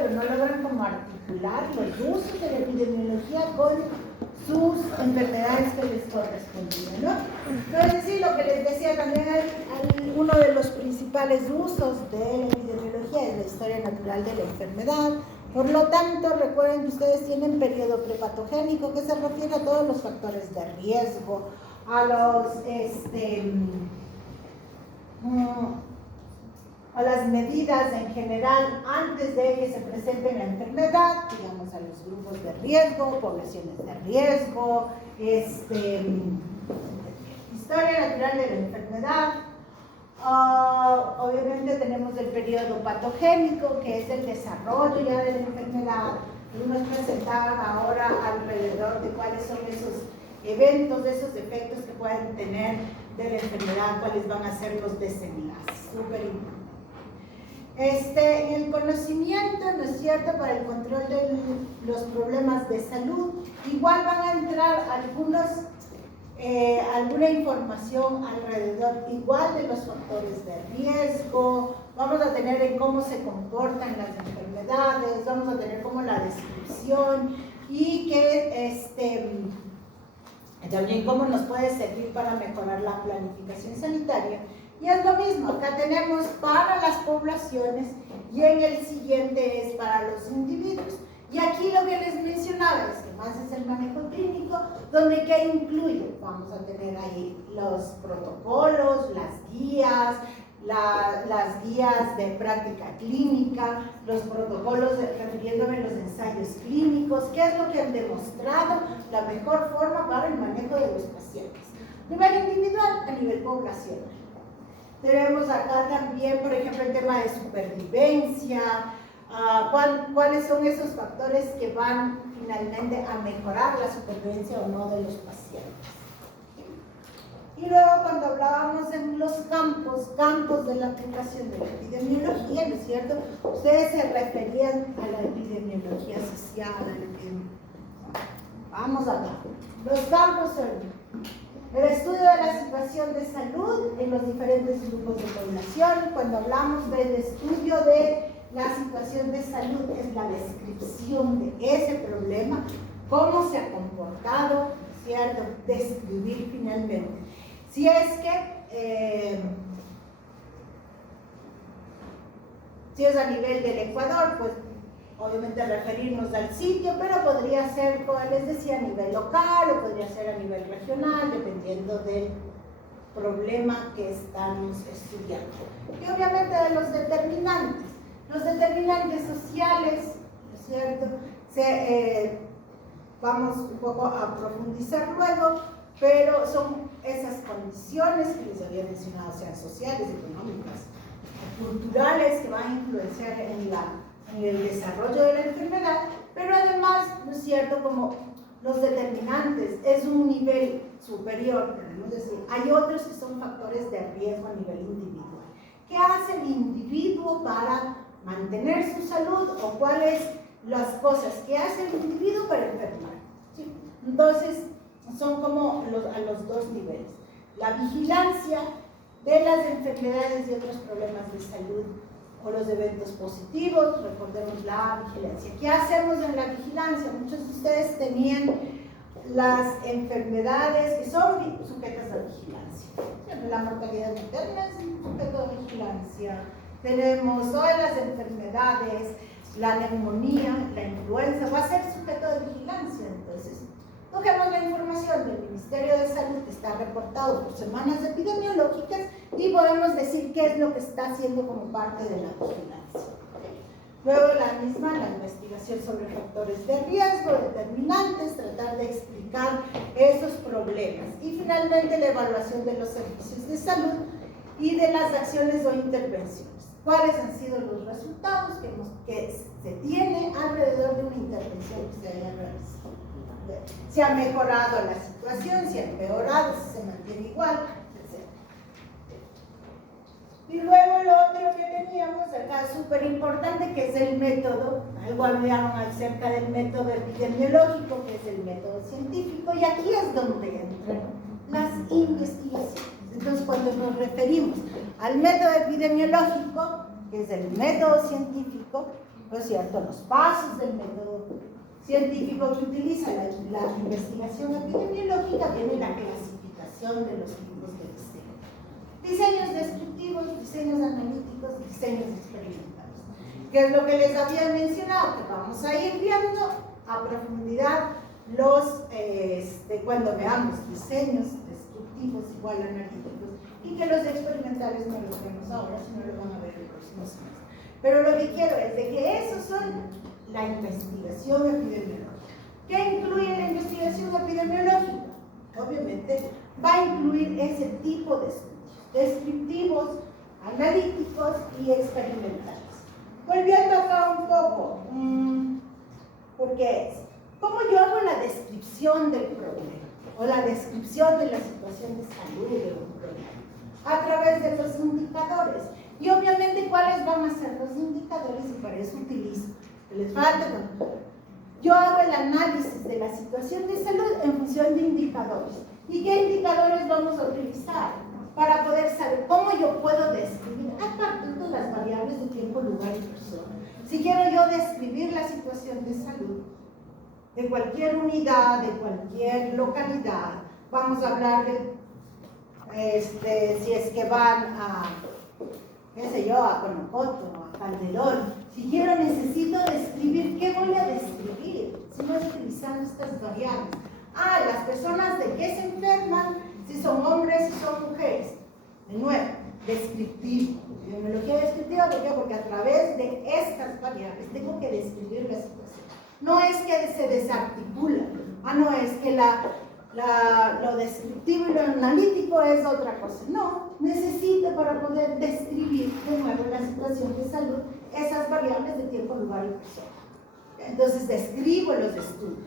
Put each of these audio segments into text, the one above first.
pero no logran como articular los usos de la epidemiología con sus enfermedades que les correspondían, ¿no? Entonces, sí, lo que les decía también, uno de los principales usos de la epidemiología es la historia natural de la enfermedad. Por lo tanto, recuerden que ustedes tienen periodo prepatogénico, que se refiere a todos los factores de riesgo, a las medidas en general antes de que se presente la enfermedad, digamos a los grupos de riesgo, poblaciones de riesgo, historia natural de la enfermedad. Obviamente tenemos el periodo patogénico, que es el desarrollo ya de la enfermedad. Nos presentaban ahora alrededor de cuáles son esos eventos, esos efectos que pueden tener de la enfermedad, cuáles van a ser los desenlaces. Súper importante. El conocimiento, ¿no es cierto?, para el control de los problemas de salud, igual van a entrar alguna información alrededor igual de los factores de riesgo, vamos a tener en cómo se comportan las enfermedades, vamos a tener como la descripción y que también cómo nos puede servir para mejorar la planificación sanitaria. Y es lo mismo, acá tenemos para las poblaciones y en el siguiente es para los individuos. Y aquí lo que les mencionaba es que más es el manejo clínico, donde ¿qué incluye? Vamos a tener ahí los protocolos, las guías de práctica clínica, los protocolos refiriéndome a los ensayos clínicos, qué es lo que han demostrado la mejor forma para el manejo de los pacientes. A nivel individual, a nivel poblacional. Tenemos acá también, por ejemplo, el tema de supervivencia, cuáles son esos factores que van finalmente a mejorar la supervivencia o no de los pacientes. Y luego cuando hablábamos en los campos de la aplicación de la epidemiología, ¿no es cierto? Ustedes se referían a la epidemiología social, vamos acá. Los campos son el estudio de la situación de salud en los diferentes grupos de población. Cuando hablamos del estudio de la situación de salud, es la descripción de ese problema, cómo se ha comportado, ¿cierto? Describir finalmente. Si es que, si es a nivel del Ecuador, pues obviamente referirnos al sitio, pero podría ser, como les decía, a nivel local o podría ser a nivel regional, dependiendo del problema que estamos estudiando. Y obviamente de los determinantes. Los determinantes sociales, ¿no es cierto? Vamos un poco a profundizar luego, pero son esas condiciones que les había mencionado, sean sociales, económicas, culturales, que van a influenciar en el desarrollo de la enfermedad, pero además, ¿no es cierto?, como los determinantes es un nivel superior, podemos decir, hay otros que son factores de riesgo a nivel individual. ¿Qué hace el individuo para mantener su salud o cuáles las cosas que hace el individuo para enfermar? ¿Sí? Entonces, son como a los dos niveles. La vigilancia de las enfermedades y otros problemas de salud o los eventos positivos, recordemos la vigilancia. ¿Qué hacemos en la vigilancia? Muchos de ustedes tenían las enfermedades que son sujetas a vigilancia. La mortalidad materna es un sujeto de vigilancia. Tenemos todas las enfermedades, la neumonía, la influenza, va a ser sujeto de vigilancia. Entonces, cogemos la información del Ministerio de Salud que está reportado por semanas epidemiológicas y podemos decir qué es lo que está haciendo como parte de la vigilancia. Luego la investigación sobre factores de riesgo, determinantes, tratar de explicar esos problemas. Y finalmente la evaluación de los servicios de salud y de las acciones o intervenciones. ¿Cuáles han sido los resultados que se tiene alrededor de una intervención que se haya realizado? Si ha mejorado la situación, si ha empeorado, si se mantiene igual, etc. Y luego lo otro que teníamos acá, súper importante, que es el método. Algo hablaron acerca del método epidemiológico, que es el método científico, y aquí es donde entran las investigaciones. Entonces, cuando nos referimos al método epidemiológico, que es el método científico, ¿no es cierto?, los pasos del método científico que utiliza la investigación epidemiológica, viene la clasificación de los tipos de diseño. Diseños descriptivos, diseños analíticos, diseños experimentales. ¿Qué es lo que les había mencionado? Que vamos a ir viendo a profundidad cuando veamos diseños descriptivos igual analíticos, y que los experimentales no los vemos ahora, sino lo van a ver el próximo semestre. Pero lo que quiero es de que esos son la investigación epidemiológica. ¿Qué incluye la investigación epidemiológica? Obviamente va a incluir ese tipo de estudios, descriptivos, analíticos y experimentales. Volviendo acá un poco, porque ¿cómo yo hago la descripción del problema o la descripción de la situación de salud de un problema? A través de los indicadores. Y obviamente, ¿cuáles van a ser los indicadores? Y para eso utilizo. Les falta. Yo hago el análisis de la situación de salud en función de indicadores. ¿Y qué indicadores vamos a utilizar? Para poder saber cómo yo puedo describir, aparte de las variables de tiempo, lugar y persona. Si quiero yo describir la situación de salud de cualquier unidad, de cualquier localidad, vamos a hablar de si es que van a, qué sé yo, a Conocoto, a Calderón. Si quiero, necesito describir, ¿qué voy a describir? Si voy utilizando estas variables. Las personas de qué se enferman, si son hombres, si son mujeres. De nuevo, descriptivo. Epidemiología descriptiva, ¿por qué? Porque a través de estas variables tengo que describir la situación. No es que se desarticula, no es que lo descriptivo y lo analítico es otra cosa. No, necesito para poder describir de nuevo la situación de salud, esas variables de tiempo, lugar y persona. Entonces describo los estudios,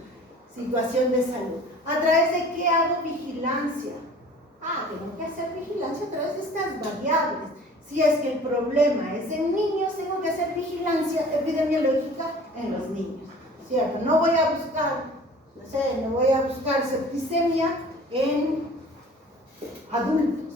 situación de salud. ¿A través de qué hago vigilancia? Tengo que hacer vigilancia a través de estas variables. Si es que el problema es en niños, tengo que hacer vigilancia epidemiológica en los niños, ¿cierto? No voy a buscar septicemia en adultos.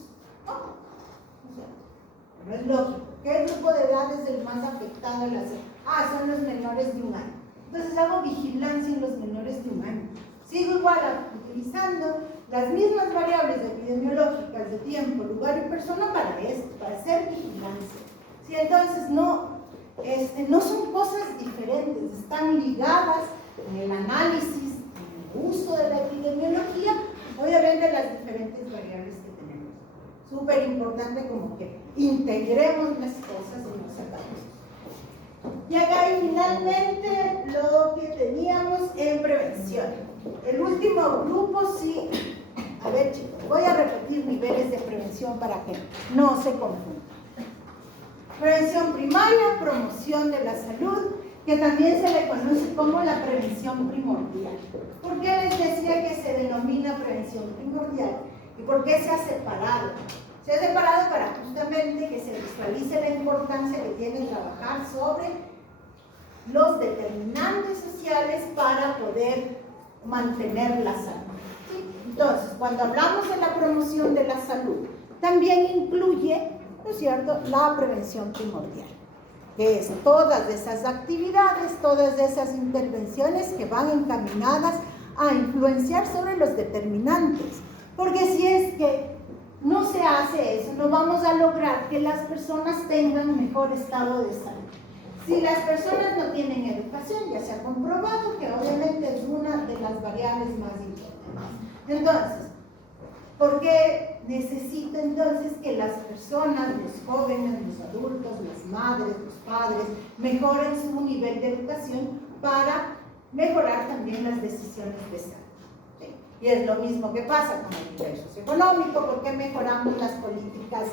No es lógico. ¿Qué grupo de edad es el más afectado a la septicemia? Son los menores de un año. Entonces hago vigilancia en los menores de un año. Sigo igual utilizando las mismas variables epidemiológicas de tiempo, lugar y persona para esto, para hacer vigilancia. ¿Sí? Entonces no son cosas diferentes, están ligadas en el análisis, en el uso de la epidemiología, obviamente las diferentes variables que tenemos. Súper importante como que integremos las cosas y nos sepamos. Y acá finalmente lo que teníamos en prevención. El último grupo, sí. A ver, chicos, voy a repetir niveles de prevención para que no se confundan. Prevención primaria, promoción de la salud, que también se le conoce como la prevención primordial. ¿Por qué les decía que se denomina prevención primordial? ¿Y por qué se ha separado? Se ha separado para justamente que se visualice la importancia que tiene trabajar sobre los determinantes sociales para poder mantener la salud. ¿Sí? Entonces, cuando hablamos de la promoción de la salud, también incluye, ¿no es cierto?, la prevención primordial, que es todas esas actividades, todas esas intervenciones que van encaminadas a influenciar sobre los determinantes. Porque si es que no se hace eso, no vamos a lograr que las personas tengan mejor estado de salud. Si las personas no tienen educación, ya se ha comprobado que obviamente es una de las variables más importantes. Entonces, ¿por qué necesito entonces que las personas, los jóvenes, los adultos, las madres, los padres, mejoren su nivel de educación para mejorar también las decisiones de salud? ¿Sí? Y es lo mismo que pasa con el nivel socioeconómico. ¿Por qué mejoramos las políticas,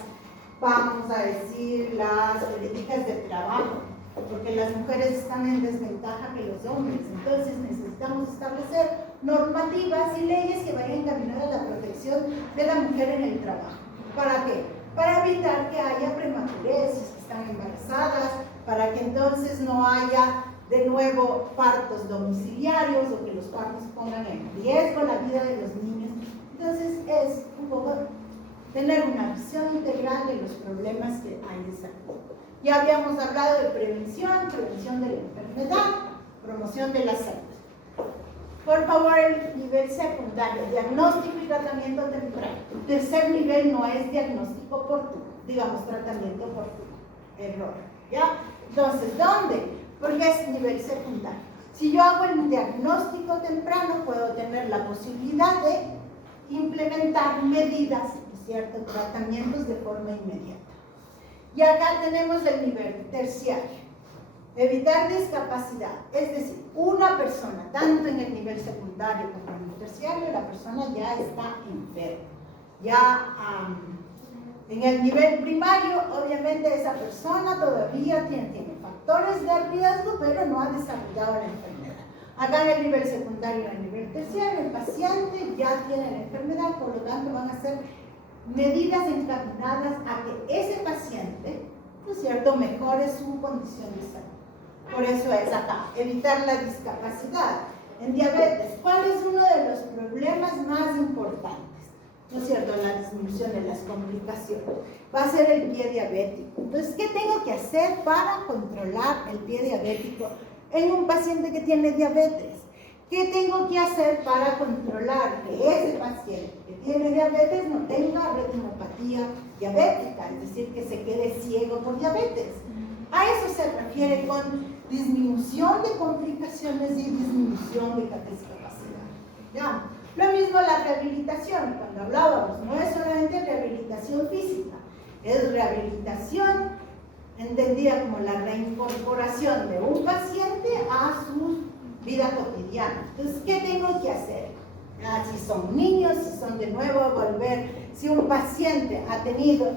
vamos a decir, las políticas de trabajo? Porque las mujeres están en desventaja que los hombres. Entonces necesitamos establecer normativas y leyes que vayan encaminadas a la protección de la mujer en el trabajo. ¿Para qué? Para evitar que haya prematurez, que están embarazadas, para que entonces no haya de nuevo partos domiciliarios o que los partos pongan en riesgo la vida de los niños. Entonces es un poco tener una visión integral de los problemas que hay de salud. Ya habíamos hablado de prevención de la enfermedad, promoción de la salud. Por favor, el nivel secundario, diagnóstico y tratamiento temprano. Tercer nivel no es diagnóstico oportuno, digamos tratamiento oportuno. Error, ¿ya? Entonces, ¿dónde? Porque es nivel secundario. Si yo hago el diagnóstico temprano, puedo tener la posibilidad de implementar medidas, ¿cierto? Tratamientos de forma inmediata. Y acá tenemos el nivel terciario. Evitar discapacidad, es decir, una persona, tanto en el nivel secundario como en el terciario, la persona ya está enferma. Ya en el nivel primario, obviamente esa persona todavía tiene factores de riesgo, pero no ha desarrollado la enfermedad. Acá en el nivel secundario y en el nivel terciario, el paciente ya tiene la enfermedad, por lo tanto van a ser medidas encaminadas a que ese paciente, ¿no es cierto?, mejore su condición de salud. Por eso es acá, evitar la discapacidad. En diabetes, ¿cuál es uno de los problemas más importantes? ¿No es cierto? La disminución de las complicaciones. Va a ser el pie diabético. Entonces, ¿qué tengo que hacer para controlar el pie diabético en un paciente que tiene diabetes? ¿Qué tengo que hacer para controlar que ese paciente que tiene diabetes no tenga retinopatía diabética? Es decir, que se quede ciego por diabetes. A eso se refiere con disminución de complicaciones y disminución de discapacidad. ¿Ya? Lo mismo la rehabilitación, cuando hablábamos, no es solamente rehabilitación física, es rehabilitación entendida como la reincorporación de un paciente a su vida cotidiana. Entonces, ¿qué tengo que hacer? Si son niños, si son de nuevo volver, si un paciente ha tenido,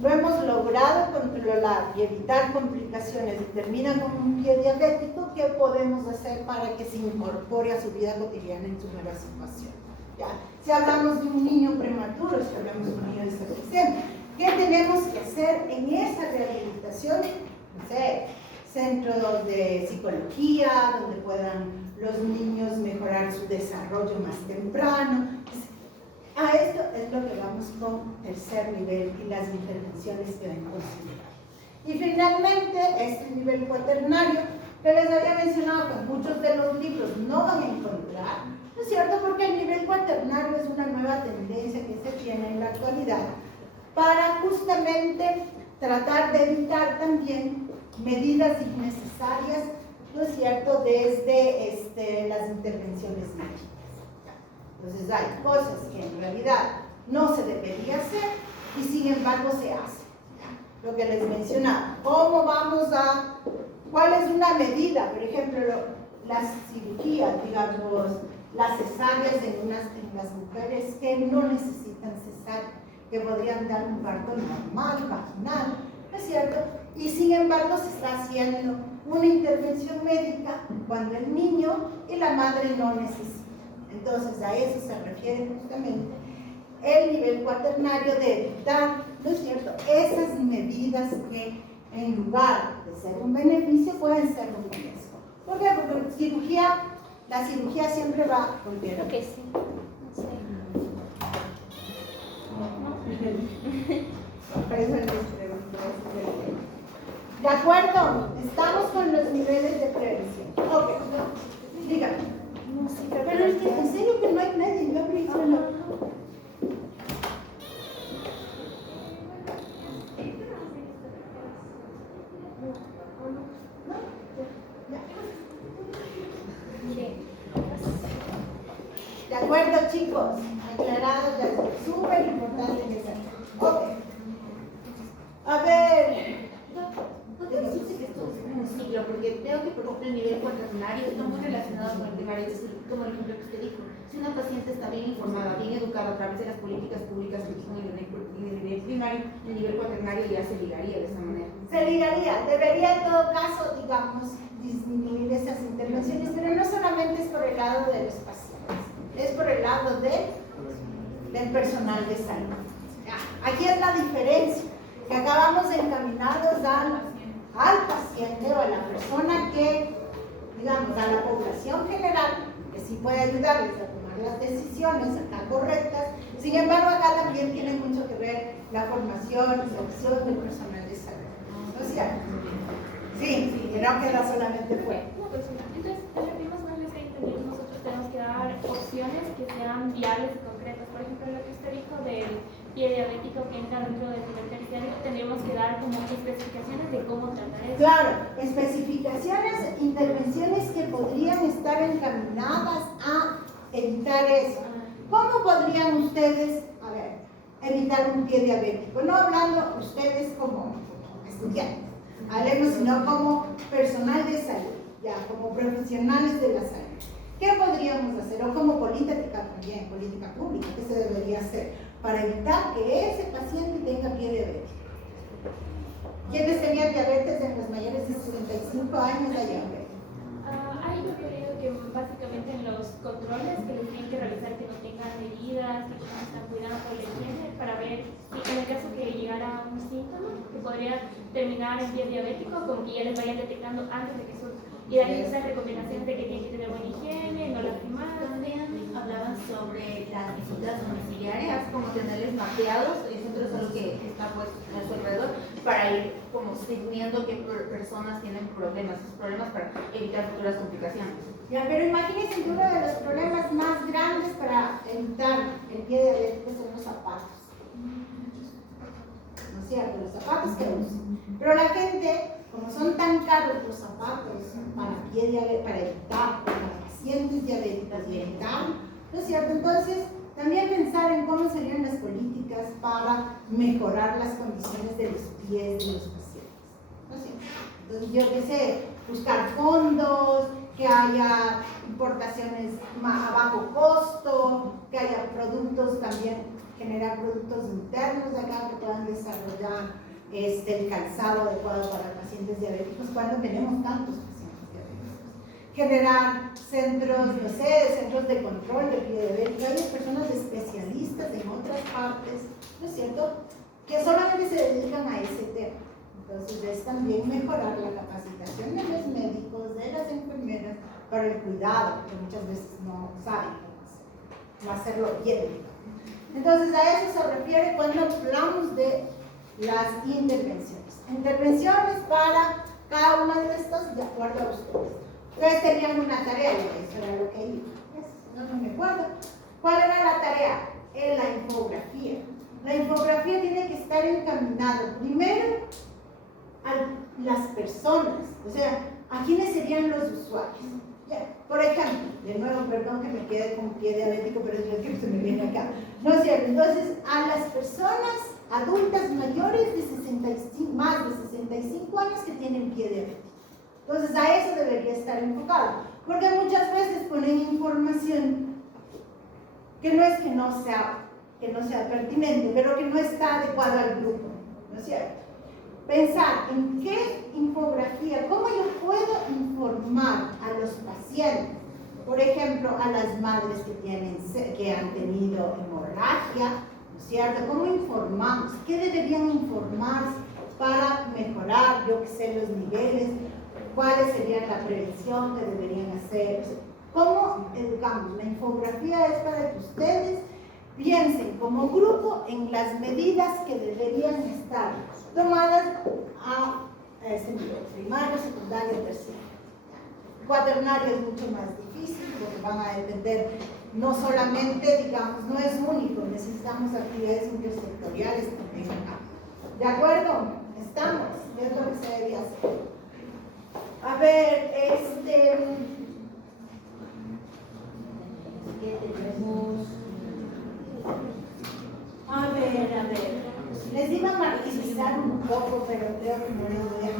lo hemos logrado controlar y evitar complicaciones y termina con un pie diabético, ¿qué podemos hacer para que se incorpore a su vida cotidiana en su nueva situación? ¿Ya? Si hablamos de un niño prematuro, si hablamos de un niño de septicemia, ¿qué tenemos que hacer en esa rehabilitación? No sé, centros de psicología, donde puedan los niños mejorar su desarrollo más temprano. A esto es lo que vamos con tercer nivel y las intervenciones que deben considerar. Y finalmente, este nivel cuaternario, que les había mencionado que muchos de los libros no van a encontrar, ¿no es cierto? Porque el nivel cuaternario es una nueva tendencia que se tiene en la actualidad para justamente tratar de evitar también medidas innecesarias, ¿no es cierto?, desde las intervenciones médicas. Entonces hay cosas que en realidad no se debería hacer y sin embargo se hace. Lo que les mencionaba, ¿cuál es una medida? Por ejemplo, las cirugías, digamos, las cesáreas en las mujeres que no necesitan cesárea, que podrían dar un parto normal, vaginal, ¿no es cierto? Y sin embargo se está haciendo una intervención médica cuando el niño y la madre no necesitan. Entonces a eso se refiere justamente el nivel cuaternario de evitar, ¿no es cierto?, esas medidas que en lugar de ser un beneficio pueden ser un riesgo. ¿Por qué? Porque la cirugía siempre va a volver. Creo que sí. No sé. ¿De acuerdo? Estamos con los niveles de prevención. Ok, dígame. No sé, Pero es que en serio que no hay nadie, yo abrí solo. De acuerdo, chicos, aclarado, ya es súper importante que se. Ok. A ver. ¿No te dice que esto es un ciclo? Porque veo que, por ejemplo, el nivel cuaternario está muy relacionado con el primario, es decir, como el ejemplo que usted dijo. Si una paciente está bien informada, bien educada a través de las políticas públicas que son en el nivel primario, el nivel cuaternario ya se ligaría de esa manera. Se ligaría, debería en todo caso, digamos, disminuir esas intervenciones, pero no solamente es por el lado de los pacientes, es por el lado del personal de salud. Aquí es la diferencia, que acabamos encaminados al paciente o a la persona que, digamos, a la población general, que sí puede ayudarles a tomar las decisiones acá correctas. Sin embargo, acá también tiene mucho que ver la formación y la opción del personal de salud. ¿No es cierto? Sí, y no queda solamente fue. Una persona. Entonces, en lo que más les he entendido, nosotros tenemos que dar opciones que sean viables y concretas. Por ejemplo, lo que usted dijo del pie diabético que entra dentro del nivel terciario, tendríamos que dar como especificaciones de cómo tratar eso. Claro, especificaciones, intervenciones que podrían estar encaminadas a evitar eso. ¿Cómo podrían ustedes, a ver, evitar un pie diabético? No hablando ustedes como estudiantes, hablemos sino como personal de salud, ya, como profesionales de la salud. ¿Qué podríamos hacer? O como política también, política pública, ¿qué se debería hacer para evitar que ese paciente tenga pie diabético? ¿Quiénes tenían diabetes en los mayores de 65 años allá? Hay yo creo que básicamente en los controles que les tienen que realizar que no tengan heridas, que no están cuidando la higiene para ver si en el caso que llegara un síntoma que podría terminar en pie diabético, como que ya les vayan detectando antes de que surja. Y darles esas recomendaciones de que tienen que tener buena higiene, no lastimarse. También hablaban sobre las visitas domiciliarias, como tenerles mapeados, eso es algo que está pues a su alrededor, para ir como definiendo qué personas tienen problemas, esos problemas para evitar futuras complicaciones. Ya, pero imagínense que uno de los problemas más grandes para evitar el pie diabético son los zapatos. ¿No es cierto? Los zapatos que usan. Pero la gente, como son tan caros los zapatos para pie diabético, para evitar, para pacientes diabéticos y evitar, ¿no es cierto? Entonces, también pensar en cómo serían las políticas para mejorar las condiciones de los pies de los pacientes, ¿no es cierto? Entonces, yo qué sé, buscar fondos, que haya importaciones a bajo costo, que haya productos también, generar productos internos de acá que puedan desarrollar el calzado adecuado para pacientes diabéticos cuando tenemos tantos pacientes diabéticos. Generar centros, no sé, centros de control de pie diabético. Hay personas especialistas en otras partes, ¿no es cierto?, que solamente se dedican a ese tema. Entonces es también mejorar la capacitación de los médicos, de las enfermeras para el cuidado, porque muchas veces no saben cómo hacerlo bien. Entonces a eso se refiere cuando hablamos de las intervenciones. Intervenciones para cada una de estas de acuerdo a ustedes. Ustedes tenían una tarea, y eso era lo que iba. No me acuerdo. ¿Cuál era la tarea? La infografía. La infografía tiene que estar encaminada primero a las personas, o sea, ¿a quiénes serían los usuarios? Ya, por ejemplo, de nuevo, perdón que me quede con pie diabético, pero es lo que se me viene acá. ¿No es cierto? Entonces, a las personas adultas mayores de 65, más de 65 años que tienen pie diabético. Entonces, a eso debería estar enfocado, porque muchas veces ponen información que no es que no sea pertinente, pero que no está adecuado al grupo, ¿no es cierto? Pensar en qué infografía, cómo yo puedo informar a los pacientes, por ejemplo, a las madres que han tenido hemorragia, ¿no es cierto? ¿Cómo informamos? ¿Qué deberían informarse para mejorar, yo qué sé, los niveles? ¿Cuáles serían la prevención que deberían hacer? ¿Cómo educamos? La infografía es para que ustedes piensen como grupo en las medidas que deberían estar tomadas a ese nivel, primario, secundario, terciario. Cuaternario es mucho más difícil porque van a depender no solamente, digamos, no es único, necesitamos actividades intersectoriales también acá. ¿De acuerdo? ¿Estamos? ¿Qué es lo que se debía hacer? A ver, a ver, les iba a martirizar un poco, pero creo que no les voy a